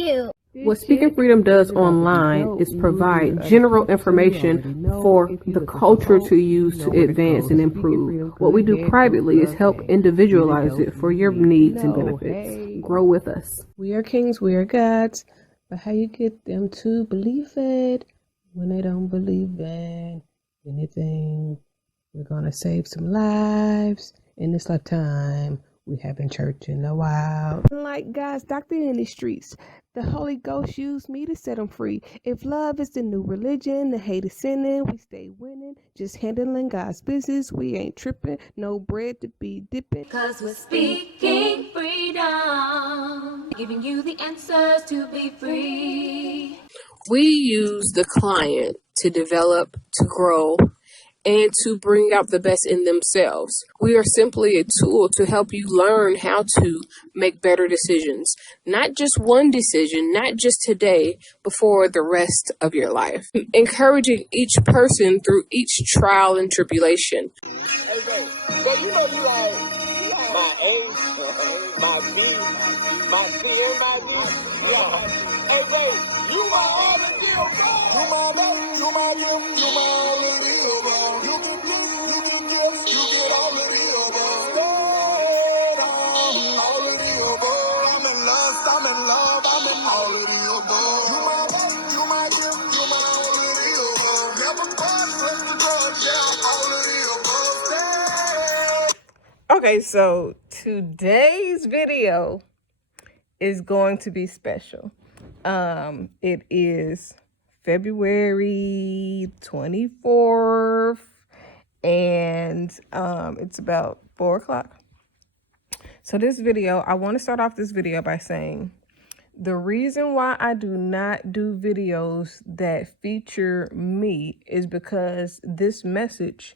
cute. What Speaking Freedom does online is provide general information for the culture to use to advance and improve. What we do privately is help individualize it for your needs and benefits. Grow with us. We are kings, we are gods, but how you get them to believe it when they don't believe in anything? We're going to save some lives in this lifetime. We haven't church in a while. Like God's doctor in the streets, the Holy Ghost used me to set them free. If love is the new religion, the hate is sinning, we stay winning. Just handling God's business, we ain't tripping. No bread to be dipping. Cause we're speaking freedom, giving you the answers to be free. We use the client to develop, to grow, and to bring out the best in themselves. We are simply a tool to help you learn how to make better decisions. Not just one decision, not just today, but for the rest of your life. Encouraging each person through each trial and tribulation. Hey, babe. So you know you are my A, my B, my C, and my D. Yeah. Hey, babe, you my all the deal, bro. You my babe, you my gift, you my all the deal, bro. You get gifts, you get all the deal, bro. All the deal, bro. I'm in lust, I'm in love, I'm in all the deal, bro. You my babe, you my gift, you my all the deal, bro. Never part, flip the drugs, yeah, all the deal, bro. Okay, so today's video is going to be special. It is February 24th, and it's about 4 o'clock. So this video, I want to start off this video by saying the reason why I do not do videos that feature me is because this message,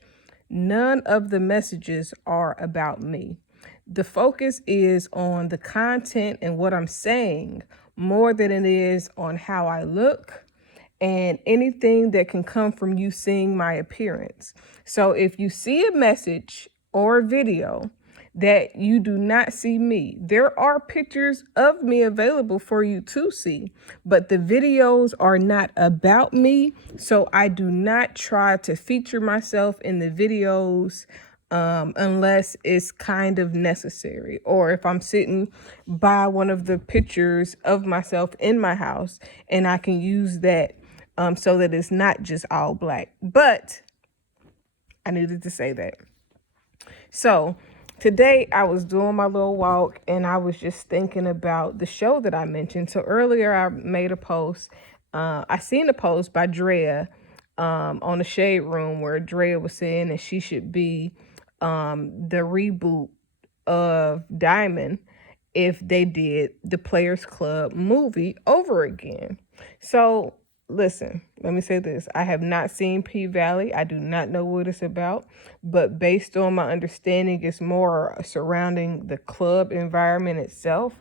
none of the messages are about me. The focus is on the content and what I'm saying more than it is on how I look and anything that can come from you seeing my appearance. So if you see a message or a video that you do not see me, there are pictures of me available for you to see, but the videos are not about me. So I do not try to feature myself in the videos unless it's kind of necessary, or if I'm sitting by one of the pictures of myself in my house and I can use that so that it's not just all black. But I needed to say that. So today I was doing my little walk and I was just thinking about the show that I mentioned. So earlier I made a post. I seen a post by Drea on the Shade Room where Drea was saying that she should be the reboot of Diamond if they did the Players Club movie over again. So listen, let me say this. I have not seen P-Valley. I do not know what it's about, but based on my understanding, it's more surrounding the club environment itself.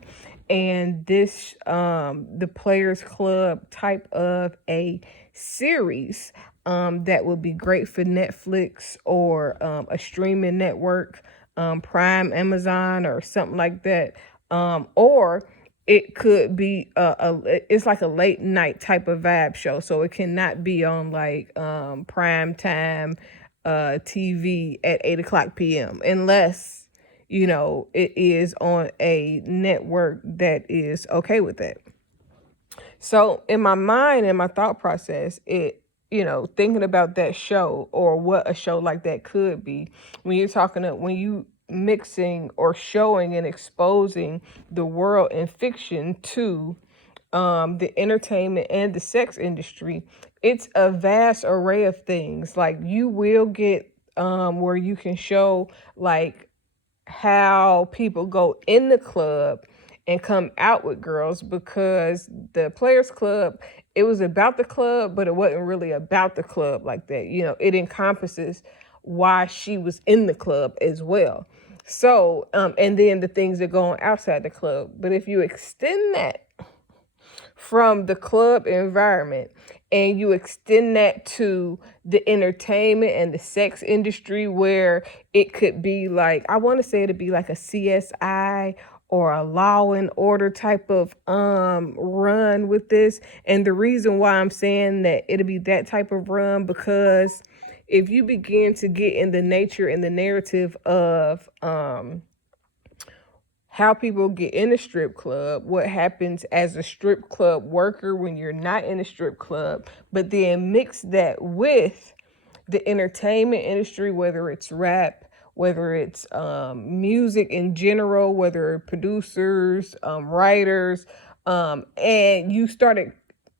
And this, the Players Club type of a series that would be great for Netflix or a streaming network, Prime, Amazon, or something like that. Or it could be it's like a late night type of vibe show. So it cannot be on like prime time TV at 8 o'clock p.m. unless, you know, it is on a network that is okay with that. So in my mind and my thought process, thinking about that show or what a show like that could be, when you mixing or showing and exposing the world and fiction to the entertainment and the sex industry, it's a vast array of things. Like you will get where you can show like how people go in the club and come out with girls, because the Players Club, it was about the club, but it wasn't really about the club like that. You know, it encompasses why she was in the club as well. So, and then the things that go on outside the club. But if you extend that from the club environment and you extend that to the entertainment and the sex industry, where it could be like, I want to say it'd be like a CSI or a law and order type of run with this. And the reason why I'm saying that it'll be that type of run, because if you begin to get in the nature and the narrative of how people get in a strip club, what happens as a strip club worker when you're not in a strip club, but then mix that with the entertainment industry, whether it's rap, whether it's music in general, whether producers, writers, and you started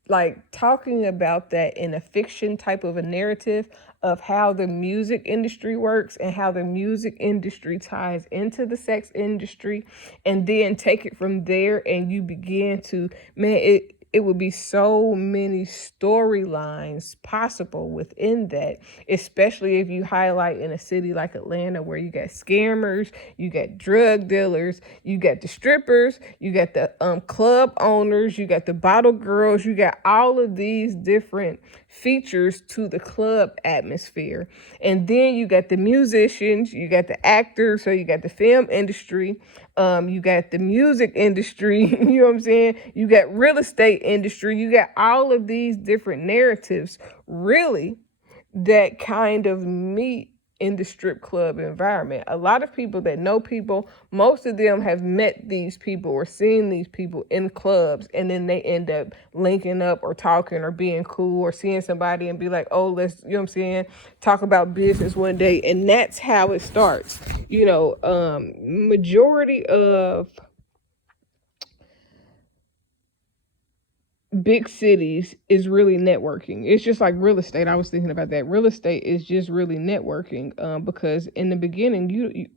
like talking about that in a fiction type of a narrative of how the music industry works and how the music industry ties into the sex industry, and then take it from there, and you begin to, man, it would be so many storylines possible within that, especially if you highlight in a city like Atlanta where you got scammers, you got drug dealers, you got the strippers, you got the club owners, you got the bottle girls, you got all of these different features to the club atmosphere. And then you got the musicians, you got the actors, so you got the film industry, you got the music industry, you know what I'm saying? You got real estate industry, you got all of these different narratives really that kind of meet in the strip club environment. A lot of people that know people, most of them have met these people or seen these people in clubs, and then they end up linking up or talking or being cool or seeing somebody and be like, oh, let's, you know what I'm saying, talk about business one day. And that's how it starts. You know, majority of big cities is really networking. It's just like real estate. I was thinking about that. Real estate is just really networking, because in the beginning, you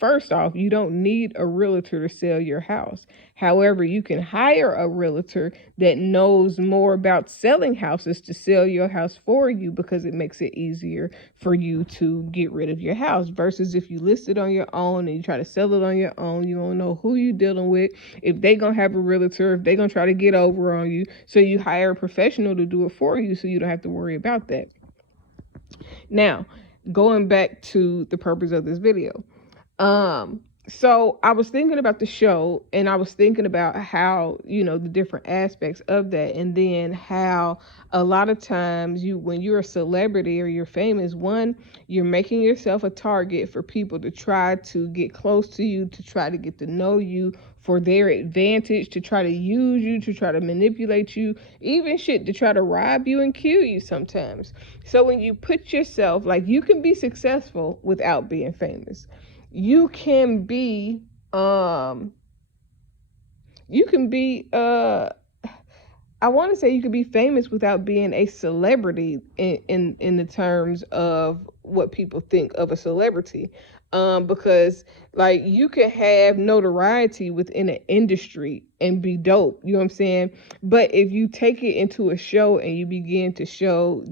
first off, you don't need a realtor to sell your house. However, you can hire a realtor that knows more about selling houses to sell your house for you, because it makes it easier for you to get rid of your house, versus if you list it on your own and you try to sell it on your own, you don't know who you're dealing with, if they gonna have a realtor, if they gonna try to get over on you. So you hire a professional to do it for you, so you don't have to worry about that. Now, going back to the purpose of this video. So I was thinking about the show, and I was thinking about how, you know, the different aspects of that, and then how a lot of times when you're a celebrity or you're famous, one, you're making yourself a target for people to try to get close to you, to try to get to know you for their advantage, to try to use you, to try to manipulate you, even shit, to try to rob you and kill you sometimes. So when you put yourself, like, you can be successful without being famous. You can be, I want to say you could be famous without being a celebrity in the terms of what people think of a celebrity. Because like, you can have notoriety within an industry and be dope, you know what I'm saying? But if you take it into a show and you begin to show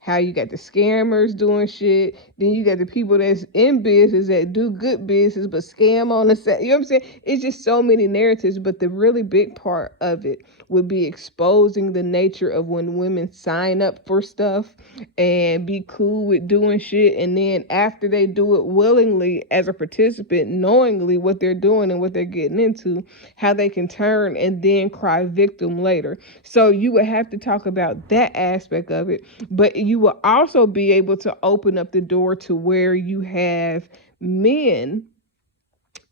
how you got the scammers doing shit, then you got the people that's in business that do good business but scam on the set, you know what I'm saying? It's just so many narratives, but the really big part of it would be exposing the nature of when women sign up for stuff and be cool with doing shit, and then after they do it willingly as a participant, knowingly what they're doing and what they're getting into, how they can turn and then cry victim later. So you would have to talk about that aspect of it, but you will also be able to open up the door to where you have men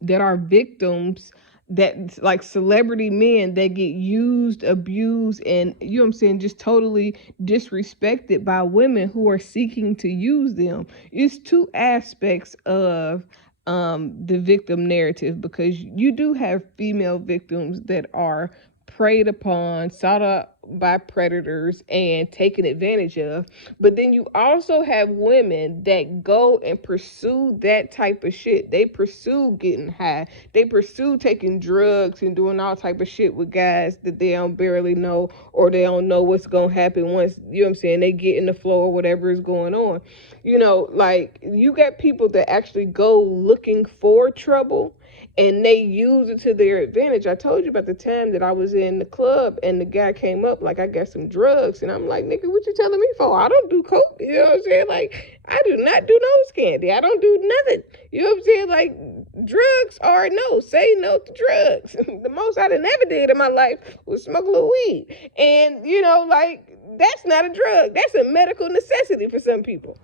that are victims, that like celebrity men that get used, abused, and, you know what I'm saying, just totally disrespected by women who are seeking to use them. It's two aspects of the victim narrative, because you do have female victims that are preyed upon, sought out by predators, and taken advantage of. But then you also have women that go and pursue that type of shit. They pursue getting high. They pursue taking drugs and doing all type of shit with guys that they don't barely know, or they don't know what's going to happen once, you know what I'm saying, they get in the flow or whatever is going on. You know, like, you got people that actually go looking for trouble, and they use it to their advantage. I told you about the time that I was in the club and the guy came up like, I got some drugs, and I'm like, nigga, what you telling me for? I don't do coke. You know what I'm saying? Like, I do not do nose candy. I don't do nothing. You know what I'm saying? Like, drugs are no. Say no to drugs. The most I done ever did in my life was smoke a little weed. And, you know, like, that's not a drug. That's a medical necessity for some people.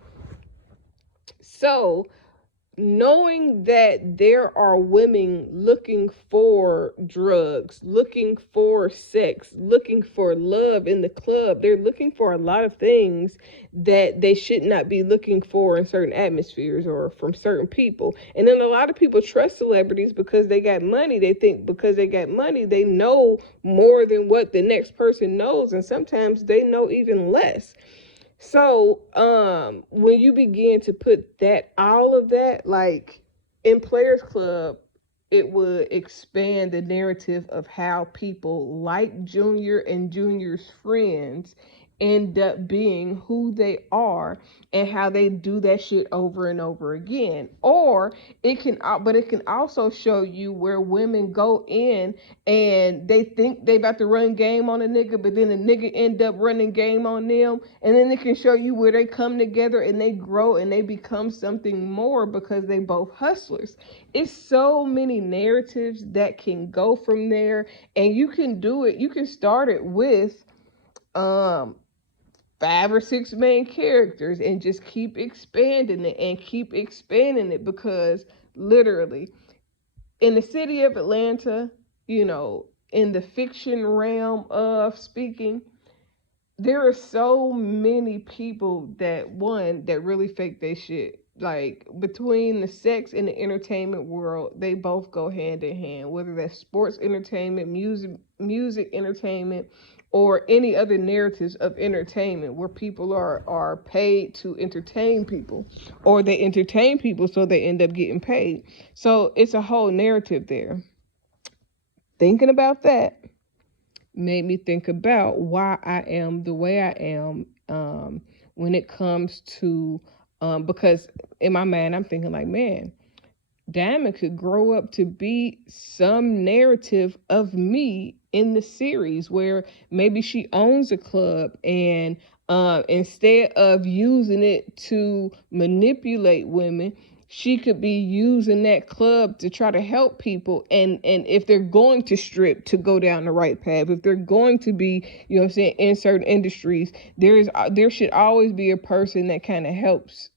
So, knowing that there are women looking for drugs, looking for sex, looking for love in the club, they're looking for a lot of things that they should not be looking for in certain atmospheres or from certain people. And then a lot of people trust celebrities because they got money. They think because they got money, they know more than what the next person knows. And sometimes they know even less. So, when you begin to put that, all of that, like in Players Club, it would expand the narrative of how people like Junior and Junior's friends end up being who they are and how they do that shit over and over again. Or it can also show you where women go in and they think they about to run game on a nigga, but then the nigga end up running game on them. And then it can show you where they come together and they grow and they become something more because they both hustlers. It's so many narratives that can go from there, and you can do it. You can start it with 5 or 6 main characters and just keep expanding it because literally in the city of Atlanta, you know, in the fiction realm of speaking, there are so many people that really fake their shit. Like, between the sex and the entertainment world, they both go hand in hand, whether that's sports entertainment, music entertainment, or any other narratives of entertainment where people are paid to entertain people, or they entertain people so they end up getting paid. So it's a whole narrative there. Thinking about that made me think about why I am the way I am when it comes to, because in my mind, I'm thinking like, man, Diamond could grow up to be some narrative of me in the series where maybe she owns a club and instead of using it to manipulate women, she could be using that club to try to help people. And if they're going to strip, to go down the right path. If they're going to be, you know what I'm saying, in certain industries, there should always be a person that kind of helps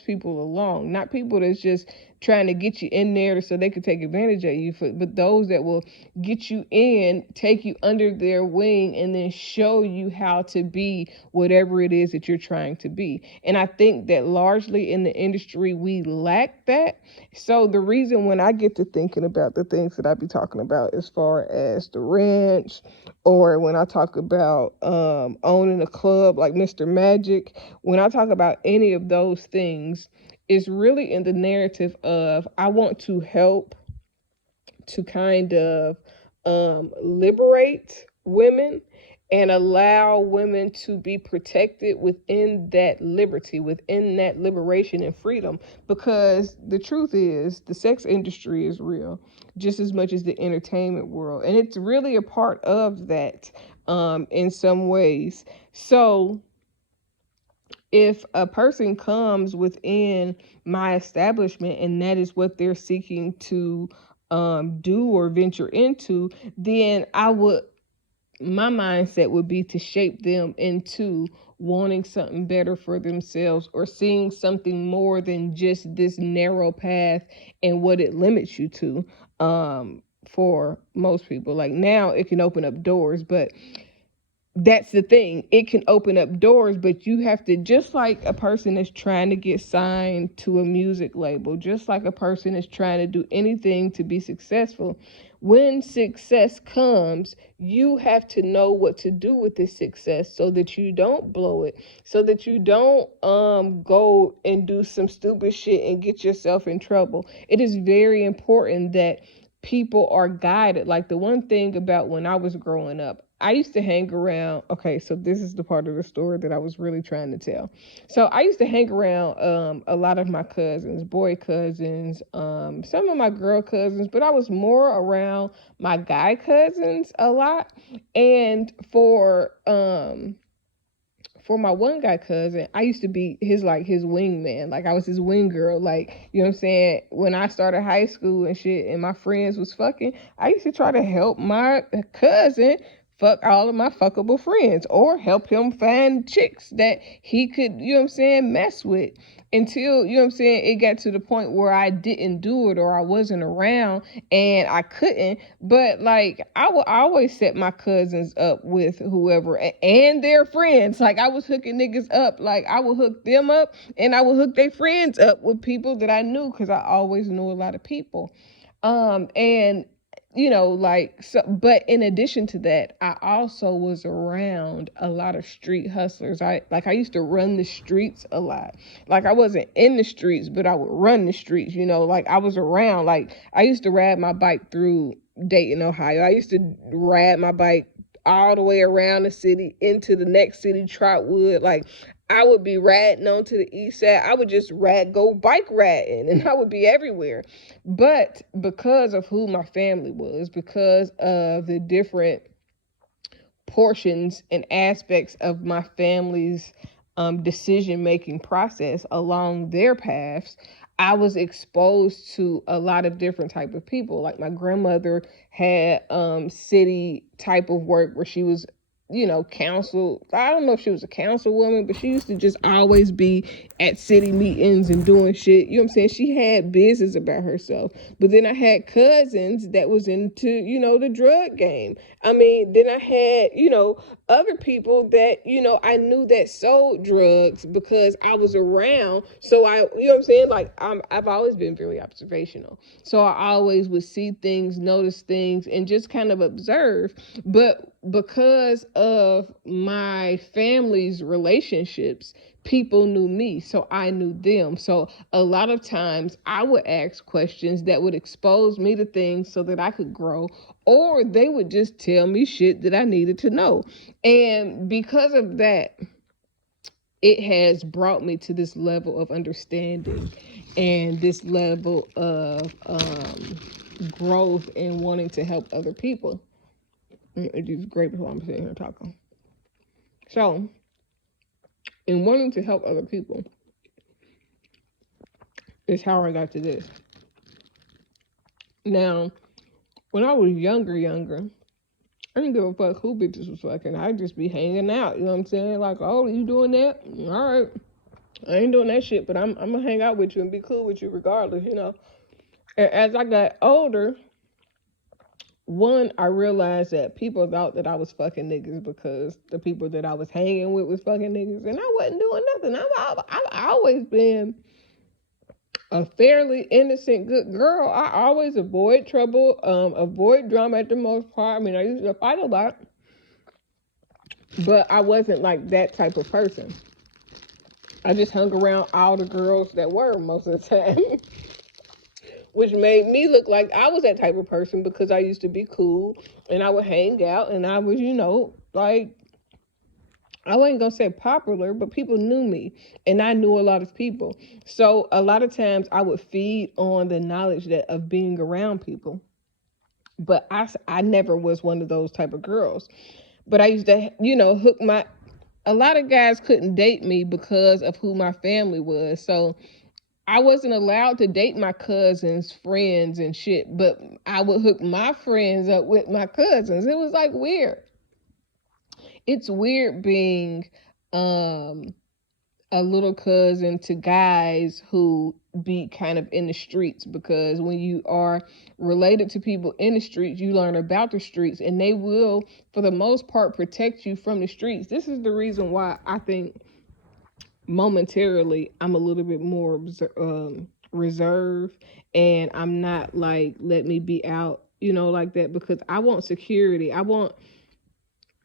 people along. Not people that's just trying to get you in there so they can take advantage of you, but those that will get you in, take you under their wing, and then show you how to be whatever it is that you're trying to be. And I think that largely in the industry, we lack that. So the reason when I get to thinking about the things that I be talking about as far as the ranch, or when I talk about owning a club like Mr. Magic, when I talk about any of those things, it's really in the narrative of I want to help to kind of liberate women and allow women to be protected within that liberty, within that liberation and freedom. Because the truth is, the sex industry is real, just as much as the entertainment world. And it's really a part of that in some ways. So if a person comes within my establishment and that is what they're seeking to do or venture into, then my mindset would be to shape them into wanting something better for themselves, or seeing something more than just this narrow path and what it limits you to. For most people, like, now it can open up doors, but that's the thing. It can open up doors, but you have to, just like a person that's trying to get signed to a music label, just like a person that's trying to do anything to be successful, when success comes, you have to know what to do with this success so that you don't blow it, so that you don't go and do some stupid shit and get yourself in trouble. It is very important that people are guided. Like, the one thing about when I was growing up, I used to hang around. Okay, so this is the part of the story that I was really trying to tell. So I used to hang around a lot of my cousins, boy cousins, some of my girl cousins, but I was more around my guy cousins a lot. And for my one guy cousin, I used to be his wingman. Like I was his wing girl. Like, you know what I'm saying? When I started high school and shit and my friends was fucking, I used to try to help my cousin fuck all of my fuckable friends or help him find chicks that he could, you know what I'm saying, mess with until, you know what I'm saying, it got to the point where I didn't do it or I wasn't around and I couldn't. But like I would always set my cousins up with whoever and their friends. Like I was hooking niggas up. Like I would hook them up and I would hook their friends up with people that I knew because I always knew a lot of people. And you know, like, so, but in addition to that, I also was around a lot of street hustlers. I used to run the streets a lot. Like I wasn't in the streets, but I would run the streets, you know, like I was around. Like I used to ride my bike through Dayton, Ohio. I used to ride my bike all the way around the city into the next city, Trotwood. Like I would be riding on to the east side. I would just go bike riding and I would be everywhere. But because of who my family was, because of the different portions and aspects of my family's decision-making process along their paths, I was exposed to a lot of different type of people. Like my grandmother had city type of work where she was, you know, council. I don't know if she was a councilwoman, but she used to just always be at city meetings and doing shit. You know what I'm saying? She had business about herself. But then I had cousins that was into, you know, the drug game. I mean, then I had, you know, other people that, you know, I knew that sold drugs because I was around. So you know what I'm saying? Like I've always been very observational. So I always would see things, notice things, and just kind of observe. But because of my family's relationships, people knew me, so I knew them. So a lot of times I would ask questions that would expose me to things so that I could grow, or they would just tell me shit that I needed to know. And because of that, it has brought me to this level of understanding and this level of growth and wanting to help other people. It is great before I'm sitting here talking. So, in wanting to help other people, is how I got to this. Now, when I was younger, I didn't give a fuck who bitches was fucking. I'd just be hanging out, you know what I'm saying? Like, oh, you doing that? All right. I ain't doing that shit, but I'm gonna hang out with you and be cool with you regardless, you know? And as I got older, one, I realized that people thought that I was fucking niggas because the people that I was hanging with was fucking niggas, and I wasn't doing nothing. I've always been a fairly innocent, good girl. I always avoid trouble, avoid drama at the most part. I mean, I used to fight a lot, but I wasn't like that type of person. I just hung around all the girls that were most of the time. Which made me look like I was that type of person because I used to be cool and I would hang out and I was, you know, like, I wasn't going to say popular, but people knew me and I knew a lot of people. So a lot of times I would feed on the knowledge of being around people. But I never was one of those type of girls. But I used to, you know, a lot of guys couldn't date me because of who my family was. So I wasn't allowed to date my cousins' friends and shit, but I would hook my friends up with my cousins. It was like weird. It's weird being a little cousin to guys who be kind of in the streets, because when you are related to people in the streets, you learn about the streets and they will, for the most part, protect you from the streets. This is the reason why I think momentarily I'm a little bit more reserved and I'm not like, let me be out, you know, like that, because I want security. I want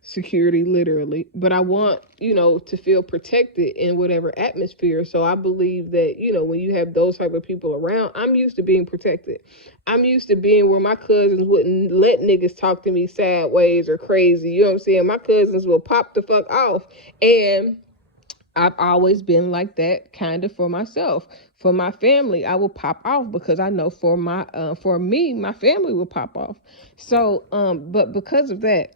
security, literally, but I want, to feel protected in whatever atmosphere. So I believe that, when you have those type of people around, I'm used to being protected. I'm used to being where my cousins wouldn't let niggas talk to me sideways or crazy. You know what I'm saying? My cousins will pop the fuck off. And I've always been like that kind of for myself. For my family, I will pop off because I know for me, my family will pop off. So, but because of that,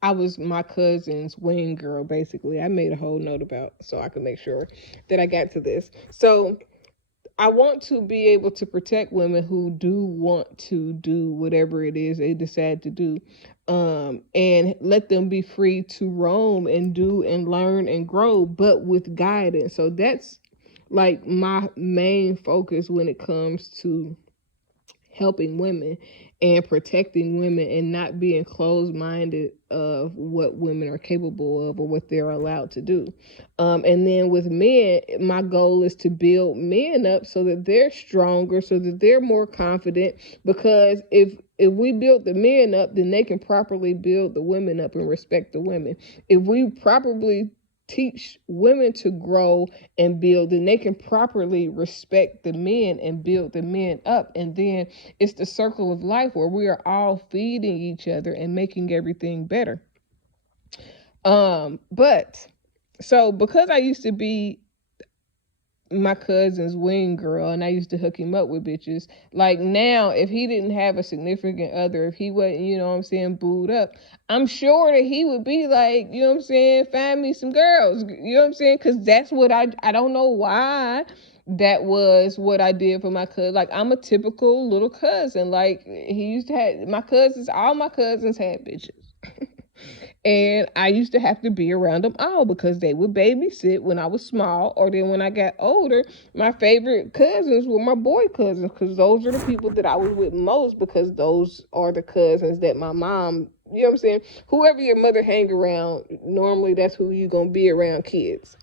I was my cousin's wing girl, basically. I made a whole note about so I could make sure that I got to this. So I want to be able to protect women who do want to do whatever it is they decide to do, and let them be free to roam and do and learn and grow, but with guidance. So that's like my main focus when it comes to helping women and protecting women and not being closed-minded of what women are capable of or what they're allowed to do. And then with men, my goal is to build men up so that they're stronger, so that they're more confident, because if we build the men up, then they can properly build the women up and respect the women. If we properly teach women to grow and build, then they can properly respect the men and build the men up. And then it's the circle of life where we are all feeding each other and making everything better. But so because I used to be my cousin's wing girl and I used to hook him up with bitches, like now, if he didn't have a significant other, if he wasn't, booed up, I'm sure that he would be like, find me some girls, because that's what I don't know why that was what I did for my cousin. Like, I'm a typical little cousin. Like, he used to have all my cousins had bitches. And I used to have to be around them all because they would babysit when I was small, or then when I got older, my favorite cousins were my boy cousins, because those are the people that I was with most, because those are the cousins that my mom, whoever your mother hang around, normally that's who you gonna be around kids.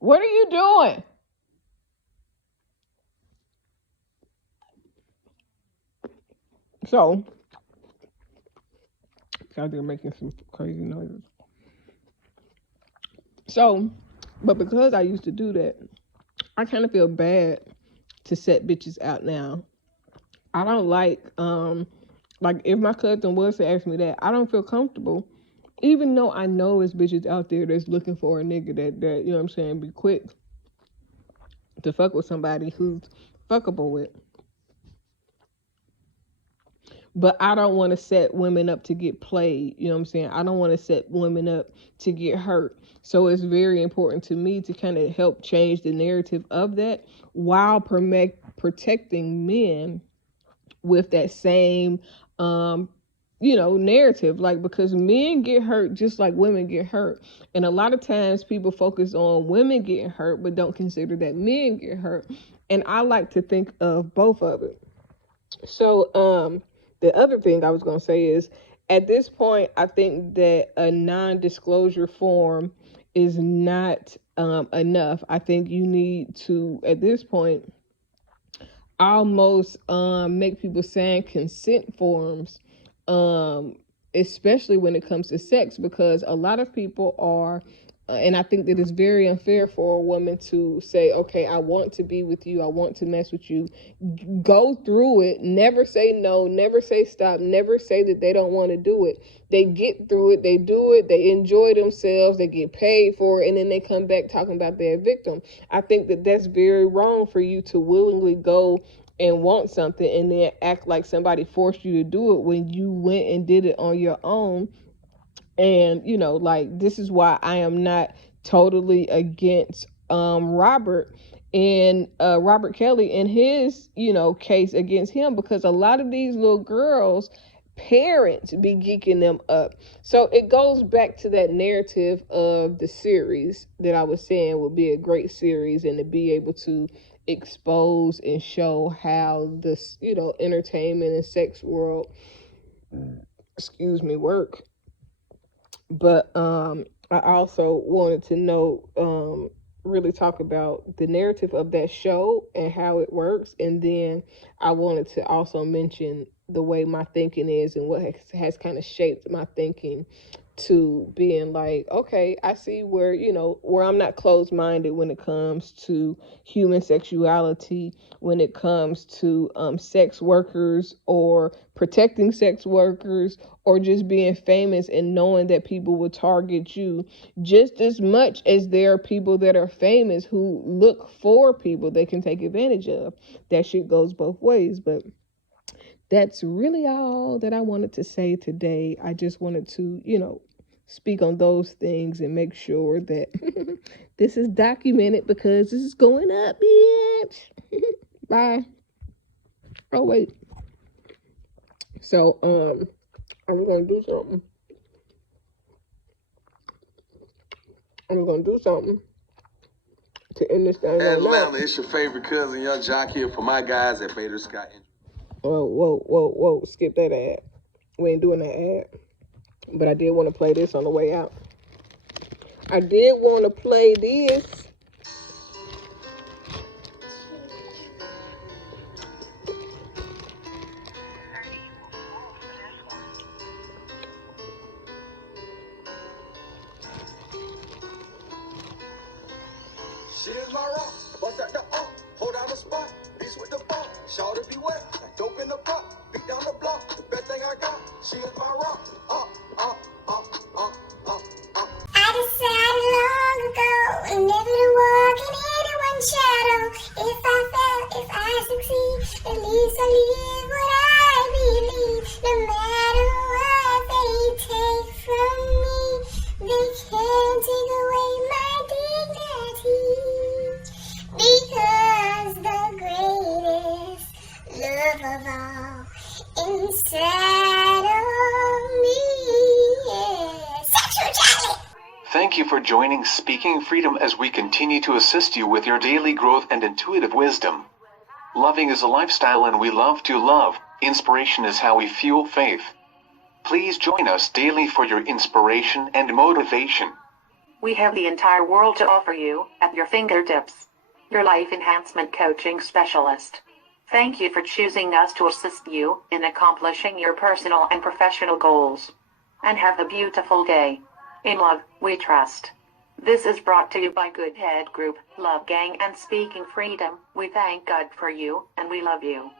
What are you doing? So, out there making some crazy noises. So, but because I used to do that, I kind of feel bad to set bitches out now. I don't like if my cousin was to ask me that, I don't feel comfortable, even though I know it's bitches out there that's looking for a nigga that be quick to fuck with somebody who's fuckable with. But I don't want to set women up to get played. I don't want to set women up to get hurt. So it's very important to me to kind of help change the narrative of that while protecting men with that same, narrative. Like, because men get hurt just like women get hurt. And a lot of times people focus on women getting hurt, but don't consider that men get hurt. And I like to think of both of it. So, the other thing I was going to say is, at this point, I think that a non-disclosure form is not enough. I think you need to, at this point, almost make people sign consent forms, especially when it comes to sex, because a lot of people are, and I think that it's very unfair for a woman to say, okay, I want to be with you, I want to mess with you, go through it, never say no, never say stop, never say that they don't want to do it. They get through it, they do it, they enjoy themselves, they get paid for it, and then they come back talking about their victim. I think that that's very wrong for you to willingly go and want something and then act like somebody forced you to do it when you went and did it on your own. And, this is why I am not totally against Robert Kelly and his, case against him, because a lot of these little girls' parents be geeking them up. So it goes back to that narrative of the series that I was saying would be a great series, and to be able to expose and show how this, entertainment and sex world, work. But I also wanted to note really talk about the narrative of that show and how it works. And then I wanted to also mention the way my thinking is and what has kind of shaped my thinking to being like, okay, I see where, where I'm not closed-minded when it comes to human sexuality, when it comes to sex workers or protecting sex workers, or just being famous and knowing that people will target you just as much as there are people that are famous who look for people they can take advantage of. That shit goes both ways. But that's really all that I wanted to say today. I just wanted to, speak on those things and make sure that this is documented because this is going up, bitch. Bye. Oh, wait. So, I'm going to do something. To end this thing. Atlanta, it's your favorite cousin, Young Jock here for my guys at Bader Scott. Oh, whoa. Skip that ad. We ain't doing that ad. But I did want to play this on the way out. I did want to play this. She is my rock, bust at the up, hold down the spot, beast with the bump, shout to be wet, like dope in the pot, beat down the block, the best thing I got, she is my rock, I decided long ago never to walk in anyone's shadow. If I fail, if I succeed, at least I live what I believe. No matter what they take from me, they can't take away my dignity. Because the greatest love of all inside of me is sexuality. Thank you for joining Speaking Freedom as we continue to assist you with your daily growth and intuitive wisdom. Loving is a lifestyle and we love to love. Inspiration is how we fuel faith. Please join us daily for your inspiration and motivation. We have the entire world to offer you at your fingertips. Your life enhancement coaching specialist. Thank you for choosing us to assist you in accomplishing your personal and professional goals. And have a beautiful day. In love, we trust. This is brought to you by Good Head Group, Love Gang and Speaking Freedom. We thank God for you, and we love you.